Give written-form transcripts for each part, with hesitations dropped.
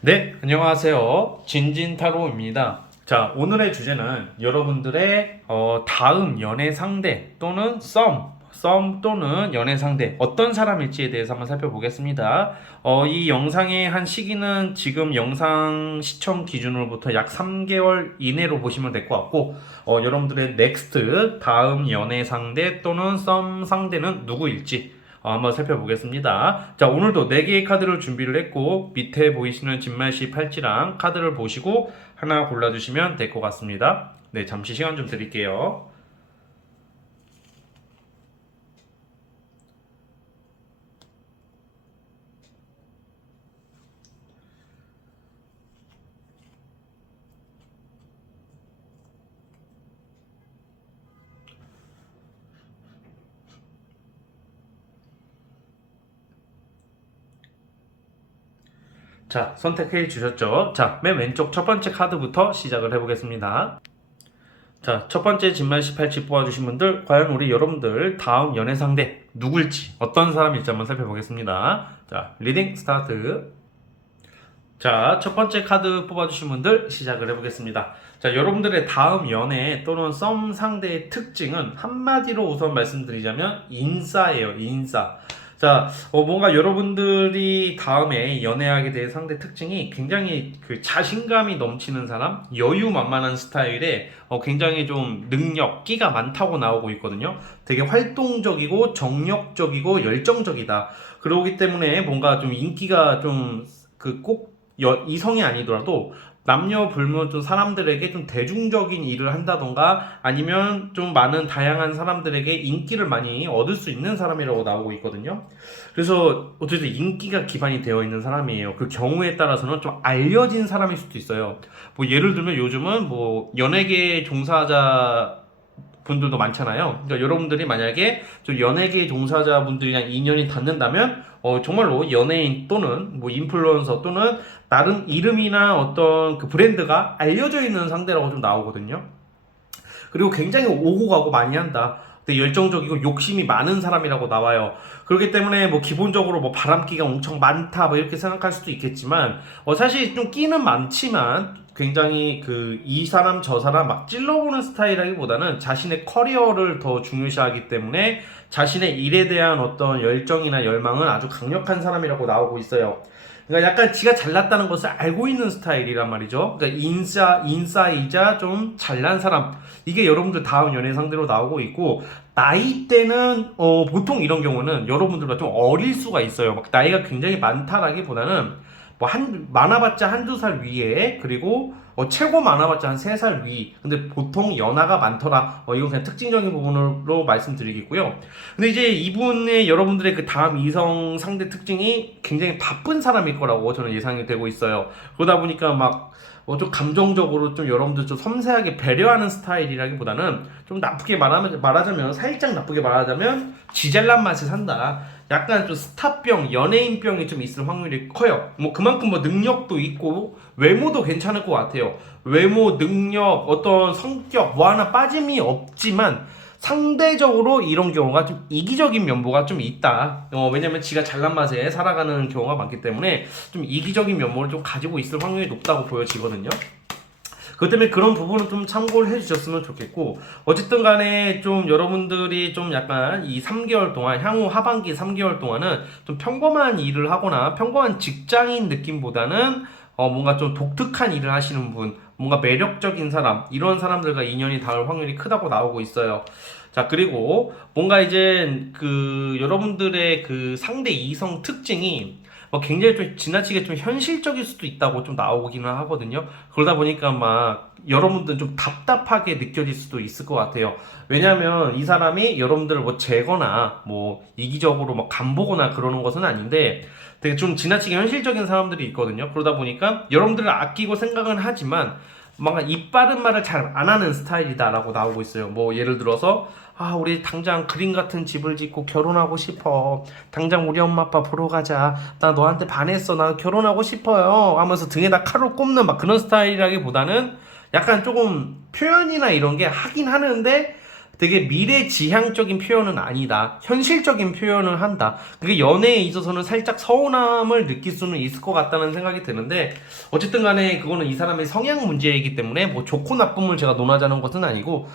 네, 안녕하세요. 진진타로입니다. 자, 오늘의 주제는 여러분들의 다음 연애 상대 또는 썸 또는 연애 상대 어떤 사람일지에 대해서 한번 살펴보겠습니다. 이 영상의 한 시기는 지금 영상 시청 기준으로부터 약 3개월 이내로 보시면 될 것 같고, 여러분들의 넥스트 다음 연애 상대 또는 썸 상대는 누구일지 한번 살펴보겠습니다. 자, 오늘도 4개의 카드를 준비를 했고 밑에 보이시는 진말씨 팔찌랑 카드를 보시고 하나 골라주시면 될 것 같습니다. 네, 잠시 시간 좀 드릴게요. 자, 선택해 주셨죠? 자, 맨 왼쪽 첫 번째 카드부터 시작을 해보겠습니다. 자, 첫 번째 진말씨 팔찌 뽑아주신 분들, 과연 우리 여러분들 다음 연애 상대 누굴지, 어떤 사람일지 한번 살펴보겠습니다. 자, 리딩 스타트. 자, 첫 번째 카드 뽑아주신 분들 시작을 해보겠습니다. 자, 여러분들의 다음 연애 또는 썸 상대의 특징은 한마디로 우선 말씀드리자면 인싸예요, 인싸. 자, 뭔가 여러분들이 다음에 연애하게 될 상대 특징이 굉장히 그 자신감이 넘치는 사람, 여유만만한 스타일에 굉장히 좀 능력, 끼가 많다고 나오고 있거든요. 되게 활동적이고 정력적이고 열정적이다. 그러기 때문에 뭔가 좀 인기가 좀 그꼭 이성이 아니더라도 남녀 불문 좀 사람들에게 좀 대중적인 일을 한다던가 아니면 좀 많은 다양한 사람들에게 인기를 많이 얻을 수 있는 사람이라고 나오고 있거든요. 그래서 어쨌든 인기가 기반이 되어 있는 사람이에요. 그 경우에 따라서는 좀 알려진 사람일 수도 있어요. 뭐 예를 들면 요즘은 뭐 연예계 종사자 분들도 많잖아요. 그러니까 여러분들이 만약에 좀 연예계 종사자분들이랑 인연이 닿는다면 정말로 연예인 또는 뭐 인플루언서 또는 나름 이름이나 어떤 그 브랜드가 알려져 있는 상대라고 좀 나오거든요. 그리고 굉장히 오고 가고 많이 한다. 되게 열정적이고 욕심이 많은 사람이라고 나와요. 그렇기 때문에 뭐 기본적으로 뭐 바람기가 엄청 많다 뭐 이렇게 생각할 수도 있겠지만 사실 좀 끼는 많지만 굉장히 그 이 사람 저 사람 막 찔러보는 스타일이라기보다는 자신의 커리어를 더 중요시하기 때문에 자신의 일에 대한 어떤 열정이나 열망은 아주 강력한 사람이라고 나오고 있어요. 그러니까 약간 지가 잘났다는 것을 알고 있는 스타일이란 말이죠. 그러니까 인싸이자 좀 잘난 사람. 이게 여러분들 다음 연애 상대로 나오고 있고, 나이대는, 보통 이런 경우는 여러분들보다 좀 어릴 수가 있어요. 막 나이가 굉장히 많다라기보다는, 많아봤자 한두 살 위에, 그리고, 최고 많아봤자 한 3살 위. 근데 보통 연하가 많더라. 이건 그냥 특징적인 부분으로 말씀드리겠고요. 근데 이제 이분의 여러분들의 그 다음 이성 상대 특징이 굉장히 바쁜 사람일 거라고 저는 예상이 되고 있어요. 그러다 보니까 막 좀 감정적으로 좀 여러분들 좀 섬세하게 배려하는 스타일이라기보다는 좀 나쁘게 말하자면 살짝 나쁘게 말하자면 지잘난 맛에 산다. 약간 좀 스타병, 연예인병이 좀 있을 확률이 커요. 뭐 그만큼 뭐 능력도 있고 외모도 괜찮을 것 같아요. 외모, 능력, 어떤 성격 뭐 하나 빠짐이 없지만 상대적으로 이런 경우가 좀 이기적인 면모가 좀 있다. 왜냐면 지가 잘난 맛에 살아가는 경우가 많기 때문에 좀 이기적인 면모를 좀 가지고 있을 확률이 높다고 보여지거든요. 그것 때문에 그런 부분은 좀 참고를 해주셨으면 좋겠고, 어쨌든 간에 좀 여러분들이 좀 약간 이 3개월 동안, 향후 하반기 3개월 동안은 좀 평범한 일을 하거나 평범한 직장인 느낌보다는 뭔가 좀 독특한 일을 하시는 분, 뭔가 매력적인 사람, 이런 사람들과 인연이 닿을 확률이 크다고 나오고 있어요. 자, 그리고 뭔가 이제 그 여러분들의 그 상대 이성 특징이 굉장히 좀 지나치게 좀 현실적일 수도 있다고 좀 나오기는 하거든요. 그러다 보니까 막 여러분들 좀 답답하게 느껴질 수도 있을 것 같아요. 왜냐하면 이 사람이 여러분들을 뭐 재거나 뭐 이기적으로 뭐 간보거나 그러는 것은 아닌데 되게 좀 지나치게 현실적인 사람들이 있거든요. 그러다 보니까 여러분들을 아끼고 생각은 하지만 뭔가 입 바른 말을 잘 안 하는 스타일이다라고 나오고 있어요. 뭐 예를 들어서 우리 당장 그림 같은 집을 짓고 결혼하고 싶어. 당장 우리 엄마 아빠 보러 가자. 나 너한테 반했어. 나 결혼하고 싶어요. 하면서 등에다 칼을 꼽는 막 그런 스타일이라기보다는 약간 조금 표현이나 이런 게 하긴 하는데 되게 미래지향적인 표현은 아니다. 현실적인 표현을 한다. 그게 연애에 있어서는 살짝 서운함을 느낄 수는 있을 것 같다는 생각이 드는데, 어쨌든 간에 그거는 이 사람의 성향 문제이기 때문에 뭐 좋고 나쁨을 제가 논하자는 것은 아니고,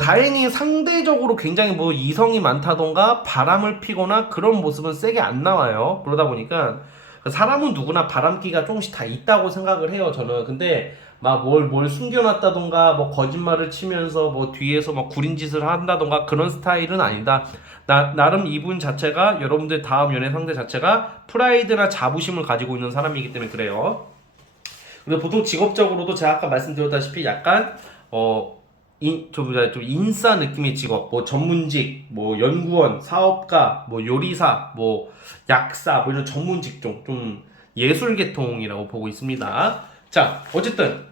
다행히 상대적으로 굉장히 뭐 이성이 많다던가 바람을 피거나 그런 모습은 세게 안 나와요. 그러다 보니까 사람은 누구나 바람기가 조금씩 다 있다고 생각을 해요, 저는. 근데 막 뭘 숨겨놨다던가 뭐 거짓말을 치면서 뭐 뒤에서 막 구린 짓을 한다던가 그런 스타일은 아니다. 나름 이분 자체가, 여러분들 다음 연애 상대 자체가 프라이드나 자부심을 가지고 있는 사람이기 때문에 그래요. 근데 보통 직업적으로도 제가 아까 말씀드렸다시피 약간 좀 인싸 느낌의 직업, 뭐 전문직, 뭐 연구원, 사업가, 뭐 요리사, 뭐 약사, 뭐 이런 전문 직종, 좀 예술 계통이라고 보고 있습니다. 자, 어쨌든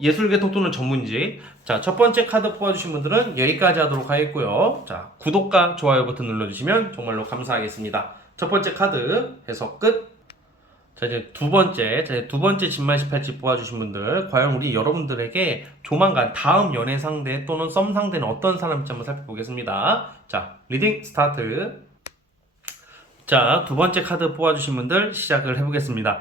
예술 계통 또는 전문직. 자, 첫 번째 카드 뽑아주신 분들은 여기까지 하도록 하겠고요. 자, 구독과 좋아요 버튼 눌러주시면 정말로 감사하겠습니다. 첫 번째 카드 해석 끝. 자, 이제 두 번째 진말 18집 뽑아주신 분들, 과연 우리 여러분들에게 조만간 다음 연애 상대 또는 썸 상대는 어떤 사람일지 한번 살펴보겠습니다. 자, 리딩 스타트. 자, 두 번째 카드 뽑아주신 분들 시작을 해보겠습니다.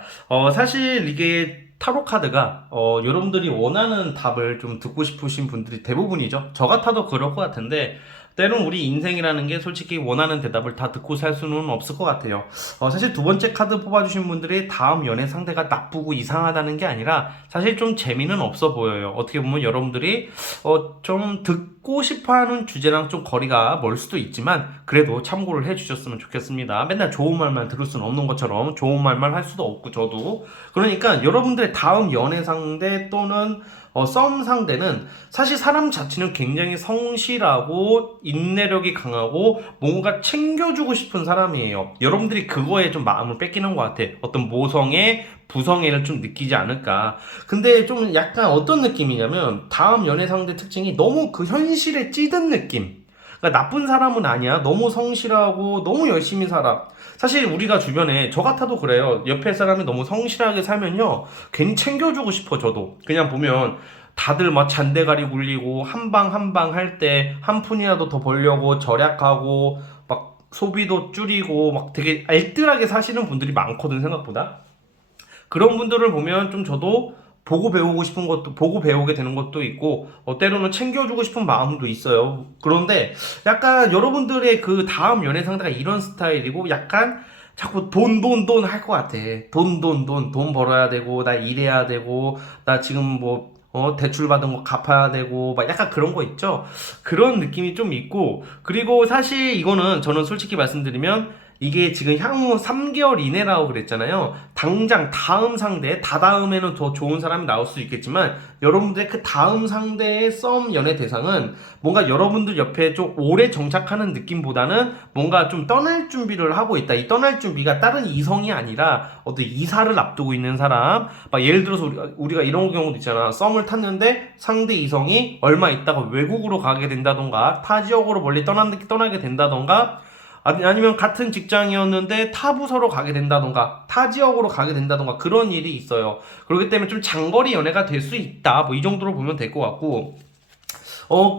사실 이게 타로 카드가 여러분들이 원하는 답을 좀 듣고 싶으신 분들이 대부분이죠. 저 같아도 그럴 것 같은데, 때론 우리 인생이라는 게 솔직히 원하는 대답을 다 듣고 살 수는 없을 것 같아요. 사실 두 번째 카드 뽑아주신 분들이 다음 연애 상대가 나쁘고 이상하다는 게 아니라 사실 좀 재미는 없어 보여요. 어떻게 보면 여러분들이 좀 듣고 싶어하는 주제랑 좀 거리가 멀 수도 있지만 그래도 참고를 해주셨으면 좋겠습니다. 맨날 좋은 말만 들을 수는 없는 것처럼 좋은 말만 할 수도 없고 저도. 그러니까 여러분들의 다음 연애 상대 또는 썸 상대는 사실 사람 자체는 굉장히 성실하고 인내력이 강하고 뭔가 챙겨주고 싶은 사람이에요. 여러분들이 그거에 좀 마음을 뺏기는 것 같아. 어떤 모성애, 부성애를 좀 느끼지 않을까. 근데 좀 약간 어떤 느낌이냐면 다음 연애 상대 특징이 너무 그 현실에 찌든 느낌. 그러니까 나쁜 사람은 아니야. 너무 성실하고 너무 열심히 살아. 사실 우리가 주변에 저 같아도 그래요. 옆에 사람이 너무 성실하게 살면요 괜히 챙겨주고 싶어. 저도 그냥 보면 다들 막 잔대가리 굴리고 한 방 한 방 할 때 한 푼이라도 더 벌려고 절약하고 막 소비도 줄이고 막 되게 알뜰하게 사시는 분들이 많거든 생각보다. 그런 분들을 보면 좀 저도 보고 배우고 싶은 것도 보고 배우게 되는 것도 있고 때로는 챙겨주고 싶은 마음도 있어요. 그런데 약간 여러분들의 그 다음 연애 상대가 이런 스타일이고 약간 자꾸 돈 할 것 같아. 돈 벌어야 되고 나 일해야 되고 나 지금 뭐 대출 받은 거 갚아야 되고 막 약간 그런 거 있죠. 그런 느낌이 좀 있고, 그리고 사실 이거는 저는 솔직히 말씀드리면 이게 지금 향후 3개월 이내라고 그랬잖아요. 당장 다음 상대, 다다음에는 더 좋은 사람이 나올 수 있겠지만 여러분들의 그 다음 상대의 썸 연애 대상은 뭔가 여러분들 옆에 좀 오래 정착하는 느낌보다는 뭔가 좀 떠날 준비를 하고 있다. 이 떠날 준비가 다른 이성이 아니라 어떤 이사를 앞두고 있는 사람. 막 예를 들어서 우리가 이런 경우도 있잖아. 썸을 탔는데 상대 이성이 얼마 있다가 외국으로 가게 된다던가 타 지역으로 멀리 떠나게 된다던가, 아니면 같은 직장이었는데 타 부서로 가게 된다던가 타 지역으로 가게 된다던가 그런 일이 있어요. 그렇기 때문에 좀 장거리 연애가 될 수 있다, 뭐 이 정도로 보면 될 것 같고,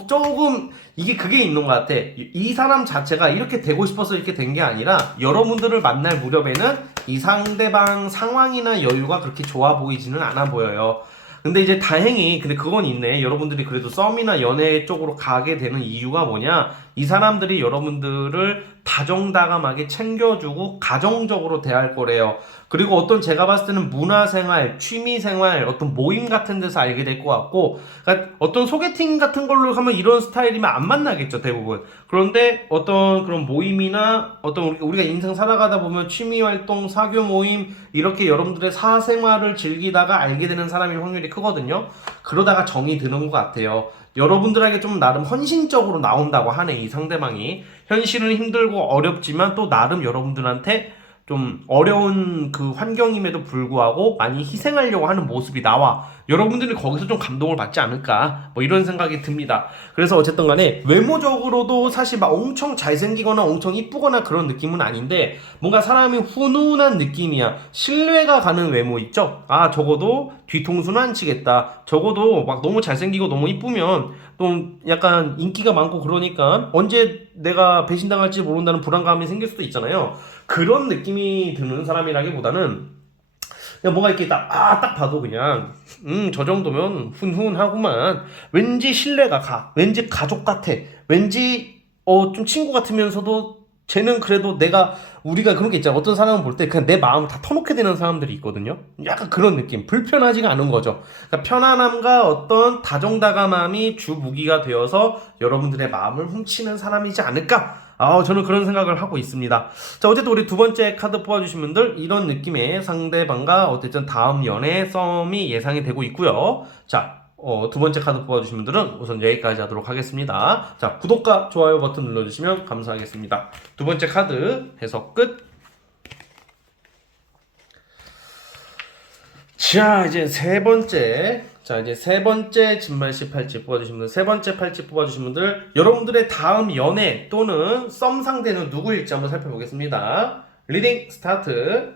조금 이게 그게 있는 것 같아. 이 사람 자체가 이렇게 되고 싶어서 이렇게 된 게 아니라 여러분들을 만날 무렵에는 이 상대방 상황이나 여유가 그렇게 좋아 보이지는 않아 보여요. 근데 이제 다행히 근데 그건 있네. 여러분들이 그래도 썸이나 연애 쪽으로 가게 되는 이유가 뭐냐? 이 사람들이 여러분들을 다정다감하게 챙겨주고 가정적으로 대할 거래요. 그리고 어떤 제가 봤을 때는 문화생활, 취미생활, 어떤 모임 같은 데서 알게 될 것 같고, 그러니까 어떤 소개팅 같은 걸로 하면 이런 스타일이면 안 만나겠죠, 대부분. 그런데 어떤 그런 모임이나 어떤 우리가 인생 살아가다 보면 취미활동, 사교 모임, 이렇게 여러분들의 사생활을 즐기다가 알게 되는 사람일 확률이 크거든요. 그러다가 정이 드는 것 같아요. 여러분들에게 좀 나름 헌신적으로 나온다고 하네, 이 상대방이. 현실은 힘들고 어렵지만 또 나름 여러분들한테 좀 어려운 그 환경임에도 불구하고 많이 희생하려고 하는 모습이 나와. 여러분들이 거기서 좀 감동을 받지 않을까? 뭐 이런 생각이 듭니다. 그래서 어쨌든 간에 외모적으로도 사실 막 엄청 잘생기거나 엄청 이쁘거나 그런 느낌은 아닌데 뭔가 사람이 훈훈한 느낌이야. 신뢰가 가는 외모 있죠? 아, 적어도 뒤통수는 안 치겠다. 적어도 막 너무 잘생기고 너무 이쁘면 좀 약간 인기가 많고 그러니까 언제 내가 배신당할지 모른다는 불안감이 생길 수도 있잖아요. 그런 느낌이 드는 사람이라기보다는 그냥 뭔가 이렇게 딱 봐도 그냥 저 정도면 훈훈하구만. 왠지 신뢰가 가. 왠지 가족 같아. 왠지 좀 친구 같으면서도 쟤는 그래도 우리가 그런 게 있잖아. 어떤 사람을 볼 때 그냥 내 마음을 다 터놓게 되는 사람들이 있거든요. 약간 그런 느낌. 불편하지가 않은 거죠. 그러니까 편안함과 어떤 다정다감함이 주 무기가 되어서 여러분들의 마음을 훔치는 사람이지 않을까? 저는 그런 생각을 하고 있습니다. 자, 어쨌든 우리 두 번째 카드 뽑아주신 분들, 이런 느낌의 상대방과 어쨌든 다음 연애 썸이 예상이 되고 있고요. 자, 두 번째 카드 뽑아주신 분들은 우선 여기까지 하도록 하겠습니다. 자, 구독과 좋아요 버튼 눌러주시면 감사하겠습니다. 두 번째 카드 해석 끝. 자, 이제 세 번째 진말씨 팔찌 뽑아주신 분들, 세 번째 팔찌 뽑아주신 분들, 여러분들의 다음 연애 또는 썸 상대는 누구일지 한번 살펴보겠습니다. 리딩 스타트.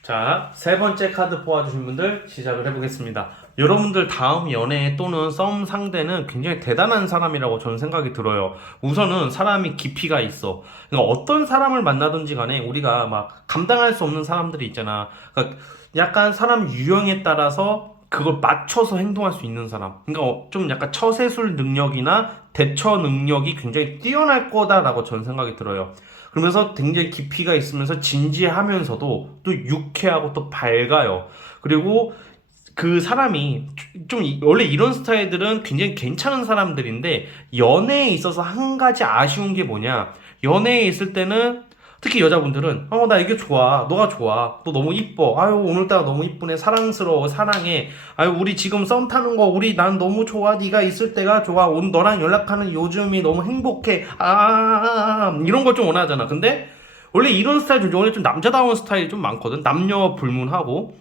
자, 세 번째 카드 뽑아주신 분들 시작을 해보겠습니다. 여러분들 다음 연애 또는 썸 상대는 굉장히 대단한 사람이라고 저는 생각이 들어요. 우선은 사람이 깊이가 있어. 그러니까 어떤 사람을 만나든지 간에 우리가 막 감당할 수 없는 사람들이 있잖아. 그러니까 약간 사람 유형에 따라서 그걸 맞춰서 행동할 수 있는 사람. 그러니까 좀 약간 처세술 능력이나 대처 능력이 굉장히 뛰어날 거다라고 저는 생각이 들어요. 그러면서 굉장히 깊이가 있으면서 진지하면서도 또 유쾌하고 또 밝아요. 그리고 그 사람이 원래 이런 스타일들은 굉장히 괜찮은 사람들인데 연애에 있어서 한 가지 아쉬운 게 뭐냐? 연애에 있을 때는 특히 여자분들은 나 이게 좋아, 너가 좋아, 너 너무 이뻐, 아유 오늘따라 너무 이쁘네, 사랑스러워, 사랑해, 아유 우리 지금 썸 타는 거 우리 난 너무 좋아, 네가 있을 때가 좋아, 오늘 너랑 연락하는 요즘이 너무 행복해, 이런 걸 좀 원하잖아. 근데 원래 이런 스타일 원래 좀 남자다운 스타일이 좀 많거든. 남녀 불문하고.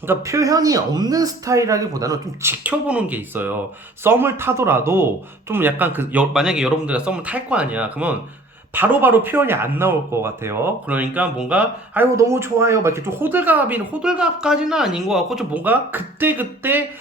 그러니까 표현이 없는 스타일이라기보다는 좀 지켜보는 게 있어요. 썸을 타더라도 좀 약간 만약에 여러분들이 썸을 탈 거 아니야. 그러면 바로바로 표현이 안 나올 것 같아요. 그러니까 뭔가 아유 너무 좋아요 막 이렇게 좀 호들갑까지는 아닌 것 같고 좀 뭔가 그때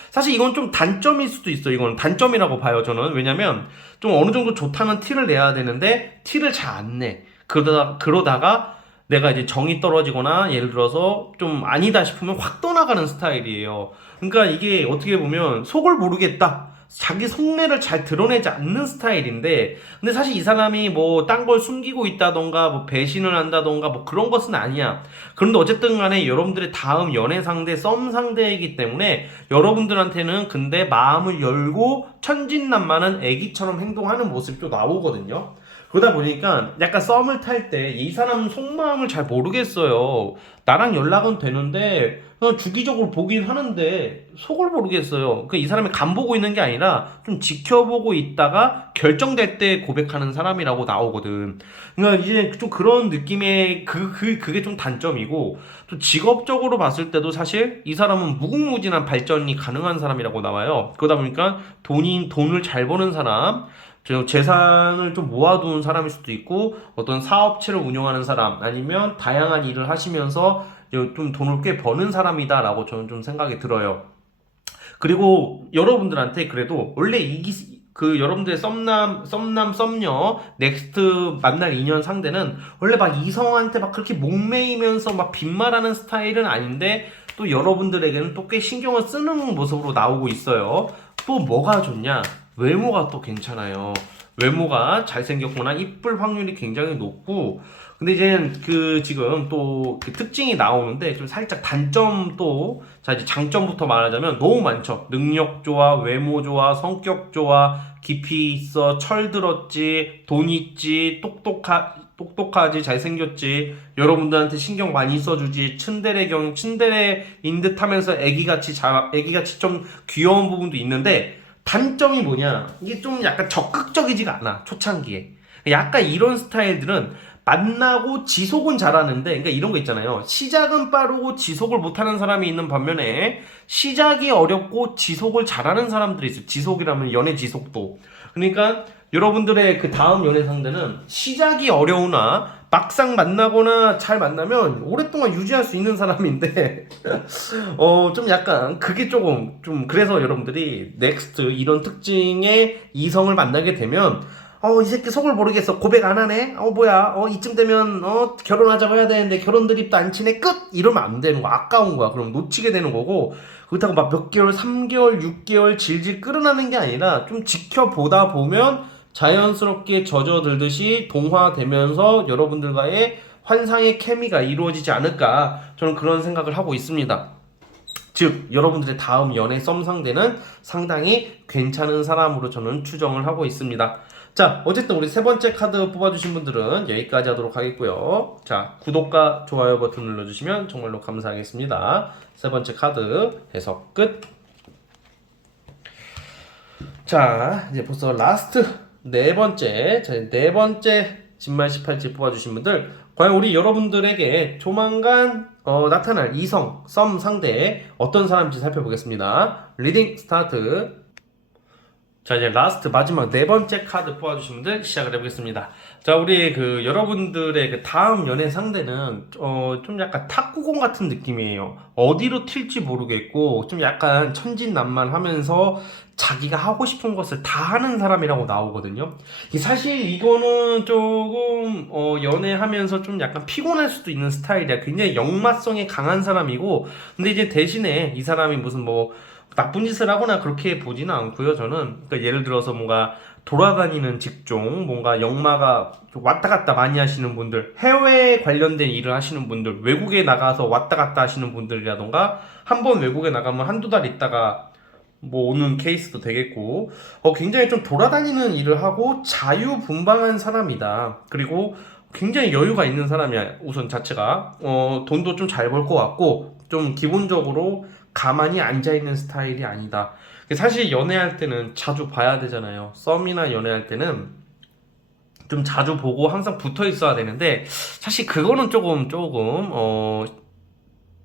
사실 이건 좀 단점일 수도 있어요. 이건 단점이라고 봐요 저는. 왜냐면 좀 어느 정도 좋다는 티를 내야 되는데 티를 잘 안 내. 그러다가 내가 이제 정이 떨어지거나 예를 들어서 좀 아니다 싶으면 확 떠나가는 스타일이에요. 그러니까 이게 어떻게 보면 속을 모르겠다. 자기 속내를 잘 드러내지 않는 스타일인데, 근데 사실 이 사람이 뭐 딴 걸 숨기고 있다던가 뭐 배신을 한다던가 뭐 그런 것은 아니야. 그런데 어쨌든 간에 여러분들의 다음 연애 상대, 썸 상대이기 때문에 여러분들한테는 근데 마음을 열고 천진난만한 애기처럼 행동하는 모습이 또 나오거든요. 그러다 보니까 약간 썸을 탈 때 이 사람 속마음을 잘 모르겠어요. 나랑 연락은 되는데 주기적으로 보긴 하는데 속을 모르겠어요. 이 사람이 간 보고 있는 게 아니라 좀 지켜보고 있다가 결정될 때 고백하는 사람이라고 나오거든. 그러니까 이제 좀 그런 느낌의 그게 좀 단점이고, 또 직업적으로 봤을 때도 사실 이 사람은 무궁무진한 발전이 가능한 사람이라고 나와요. 그러다 보니까 돈을 잘 버는 사람, 재산을 좀 모아둔 사람일 수도 있고, 어떤 사업체를 운영하는 사람, 아니면 다양한 일을 하시면서 좀 돈을 꽤 버는 사람이다라고 저는 좀 생각이 들어요. 그리고 여러분들한테 그래도 원래 여러분들의 썸녀, 넥스트 만날 인연 상대는 원래 막 이성한테 막 그렇게 목매이면서 막 빈말하는 스타일은 아닌데, 또 여러분들에게는 또 꽤 신경을 쓰는 모습으로 나오고 있어요. 또 뭐가 좋냐? 외모가 또 괜찮아요. 외모가 잘생겼거나 이쁠 확률이 굉장히 높고, 근데 이제 지금 또 그 특징이 나오는데 좀 살짝 자 이제 장점부터 말하자면 너무 많죠. 능력 좋아, 외모 좋아, 성격 좋아, 깊이 있어, 철들었지, 돈 있지, 똑똑하지, 잘생겼지, 여러분들한테 신경 많이 써주지, 츤데레인 듯 하면서 애기같이 좀 귀여운 부분도 있는데, 단점이 뭐냐? 이게 좀 약간 적극적이지가 않아, 초창기에. 약간 이런 스타일들은 만나고 지속은 잘하는데, 그러니까 이런 거 있잖아요. 시작은 빠르고 지속을 못하는 사람이 있는 반면에 시작이 어렵고 지속을 잘하는 사람들이 있어요. 지속이라면 연애 지속도. 그러니까 여러분들의 그 다음 연애 상대는 시작이 어려우나 막상 만나거나 잘 만나면 오랫동안 유지할 수 있는 사람인데 좀 약간 그게 조금 좀 그래서 여러분들이 넥스트 이런 특징의 이성을 만나게 되면 이 새끼 속을 모르겠어. 고백 안 하네? 뭐야? 이쯤 되면, 결혼하자고 해야 되는데, 결혼 드립도 안 치네? 끝! 이러면 안 되는 거야. 아까운 거야. 그럼 놓치게 되는 거고, 그렇다고 막 몇 개월, 3개월, 6개월 질질 끌어나는 게 아니라, 좀 지켜보다 보면, 자연스럽게 젖어들듯이 동화되면서 여러분들과의 환상의 케미가 이루어지지 않을까. 저는 그런 생각을 하고 있습니다. 즉, 여러분들의 다음 연애 썸 상대는 상당히 괜찮은 사람으로 저는 추정을 하고 있습니다. 자, 어쨌든 우리 세 번째 카드 뽑아주신 분들은 여기까지 하도록 하겠고요. 자, 구독과 좋아요 버튼 눌러주시면 정말로 감사하겠습니다. 세 번째 카드 해석 끝. 자, 이제 벌써 라스트 네 번째 진말 18지 뽑아주신 분들, 과연 우리 여러분들에게 조만간 나타날 이성, 썸 상대 어떤 사람인지 살펴보겠습니다. 리딩 스타트. 자, 이제 라스트 마지막 네 번째 카드 뽑아주신 분들 시작을 해보겠습니다. 자, 우리 그 여러분들의 그 다음 연애 상대는 좀 약간 탁구공 같은 느낌이에요. 어디로 튈지 모르겠고 좀 약간 천진난만하면서 자기가 하고 싶은 것을 다 하는 사람이라고 나오거든요. 사실 이거는 조금 연애하면서 좀 약간 피곤할 수도 있는 스타일이야. 굉장히 역마성이 강한 사람이고, 근데 이제 대신에 이 사람이 무슨 뭐 나쁜 짓을 하거나 그렇게 보지는 않고요. 저는 그러니까 예를 들어서 뭔가 돌아다니는 직종, 뭔가 역마가 왔다 갔다 많이 하시는 분들, 해외 관련된 일을 하시는 분들, 외국에 나가서 왔다 갔다 하시는 분들이라던가, 한번 외국에 나가면 한두 달 있다가 뭐 오는 케이스도 되겠고, 굉장히 좀 돌아다니는 일을 하고 자유분방한 사람이다. 그리고 굉장히 여유가 있는 사람이야. 우선 자체가 돈도 좀 잘 벌 것 같고, 좀 기본적으로 가만히 앉아있는 스타일이 아니다. 사실 연애할 때는 자주 봐야 되잖아요. 썸이나 연애할 때는 좀 자주 보고 항상 붙어 있어야 되는데, 사실 그거는 조금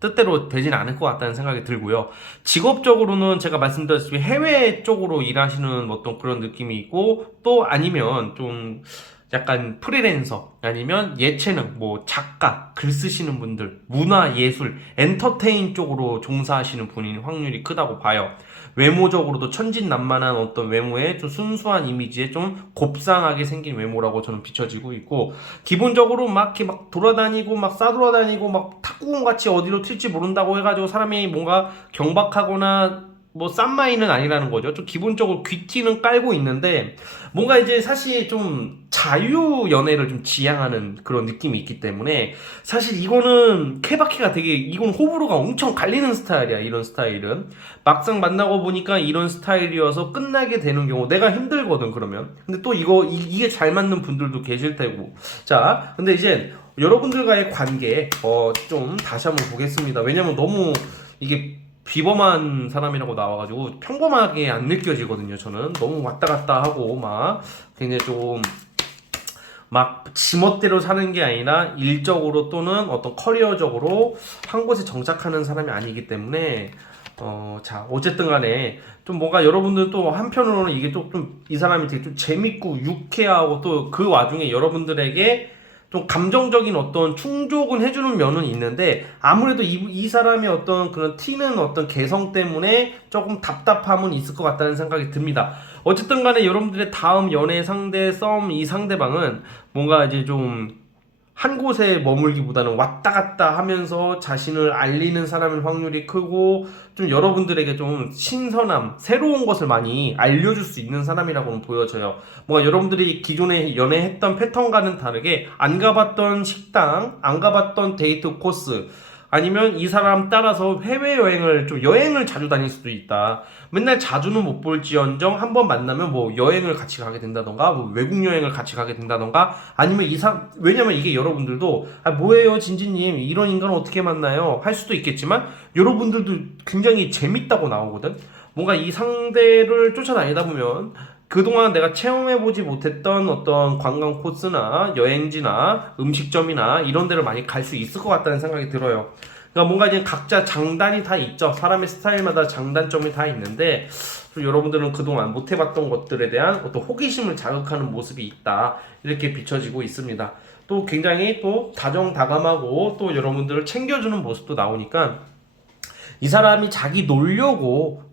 뜻대로 되진 않을 것 같다는 생각이 들고요. 직업적으로는 제가 말씀드렸듯이 해외 쪽으로 일하시는 어떤 그런 느낌이 있고, 또 아니면 좀 약간 프리랜서, 아니면 예체능, 뭐 작가, 글 쓰시는 분들, 문화, 예술, 엔터테인 쪽으로 종사하시는 분인 확률이 크다고 봐요. 외모적으로도 천진난만한 어떤 외모에 좀 순수한 이미지에 좀 곱상하게 생긴 외모라고 저는 비춰지고 있고, 기본적으로 막 이렇게 막 돌아다니고 막 싸돌아다니고 막 탁구공 같이 어디로 튈지 모른다고 해가지고 사람이 뭔가 경박하거나 뭐 싼마이는 아니라는 거죠. 좀 기본적으로 귀티는 깔고 있는데, 뭔가 이제 사실 좀 자유 연애를 좀 지향하는 그런 느낌이 있기 때문에, 사실 이거는 케바케가 되게, 이건 호불호가 엄청 갈리는 스타일이야. 이런 스타일은 막상 만나고 보니까 이런 스타일이어서 끝나게 되는 경우, 내가 힘들거든 그러면. 근데 또 이게 잘 맞는 분들도 계실 테고. 자, 근데 이제 여러분들과의 관계 좀 다시 한번 보겠습니다. 왜냐면 너무 이게 비범한 사람이라고 나와가지고 평범하게 안 느껴지거든요. 저는 너무 왔다 갔다 하고 막 굉장히 좀 막 지멋대로 사는 게 아니라 일적으로 또는 어떤 커리어적으로 한 곳에 정착하는 사람이 아니기 때문에 자, 어쨌든 간에 좀 뭔가 여러분들 또 한편으로는 이게 좀 이 사람이 되게 좀 재밌고 유쾌하고, 또 그 와중에 여러분들에게 좀 감정적인 어떤 충족은 해주는 면은 있는데, 아무래도 이 사람의 어떤 그런 튀는 어떤 개성 때문에 조금 답답함은 있을 것 같다는 생각이 듭니다. 어쨌든 간에 여러분들의 다음 연애 상대 썸 이 상대방은 뭔가 이제 좀 한 곳에 머물기보다는 왔다 갔다 하면서 자신을 알리는 사람일 확률이 크고, 좀 여러분들에게 좀 신선함, 새로운 것을 많이 알려줄 수 있는 사람이라고는 보여져요. 뭔가 여러분들이 기존에 연애했던 패턴과는 다르게 안 가봤던 식당, 안 가봤던 데이트 코스, 아니면 이 사람 따라서 해외여행을 좀 여행을 자주 다닐 수도 있다. 맨날 자주는 못 볼지언정 한번 만나면 뭐 여행을 같이 가게 된다던가, 뭐 외국 여행을 같이 가게 된다던가, 아니면 왜냐면 이게 여러분들도 뭐예요 진지님 이런 인간을 어떻게 만나요 할 수도 있겠지만, 여러분들도 굉장히 재밌다고 나오거든. 뭔가 이 상대를 쫓아다니다 보면 그동안 내가 체험해보지 못했던 어떤 관광 코스나 여행지나 음식점이나 이런 데를 많이 갈 수 있을 것 같다는 생각이 들어요. 그러니까 뭔가 이제 각자 장단이 다 있죠. 사람의 스타일마다 장단점이 다 있는데 여러분들은 그동안 못 해봤던 것들에 대한 어떤 호기심을 자극하는 모습이 있다. 이렇게 비춰지고 있습니다. 또 굉장히 또 다정다감하고 또 여러분들을 챙겨주는 모습도 나오니까 이 사람이 자기 놀려고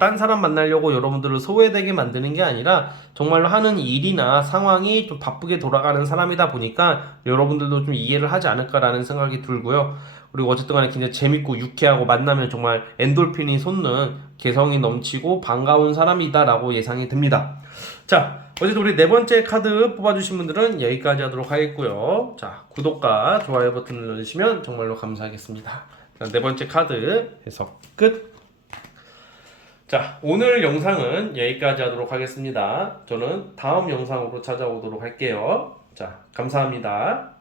딴 사람 만나려고 여러분들을 소외되게 만드는 게 아니라 정말로 하는 일이나 상황이 좀 바쁘게 돌아가는 사람이다 보니까 여러분들도 좀 이해를 하지 않을까라는 생각이 들고요. 그리고 어쨌든 간에 굉장히 재밌고 유쾌하고 만나면 정말 엔돌핀이 솟는 개성이 넘치고 반가운 사람이다라고 예상이 듭니다. 자, 어쨌든 우리 네 번째 카드 뽑아주신 분들은 여기까지 하도록 하겠고요. 자, 구독과 좋아요 버튼을 눌러주시면 정말로 감사하겠습니다. 자, 네 번째 카드 해석 끝. 자, 오늘 영상은 여기까지 하도록 하겠습니다. 저는 다음 영상으로 찾아오도록 할게요. 자, 감사합니다.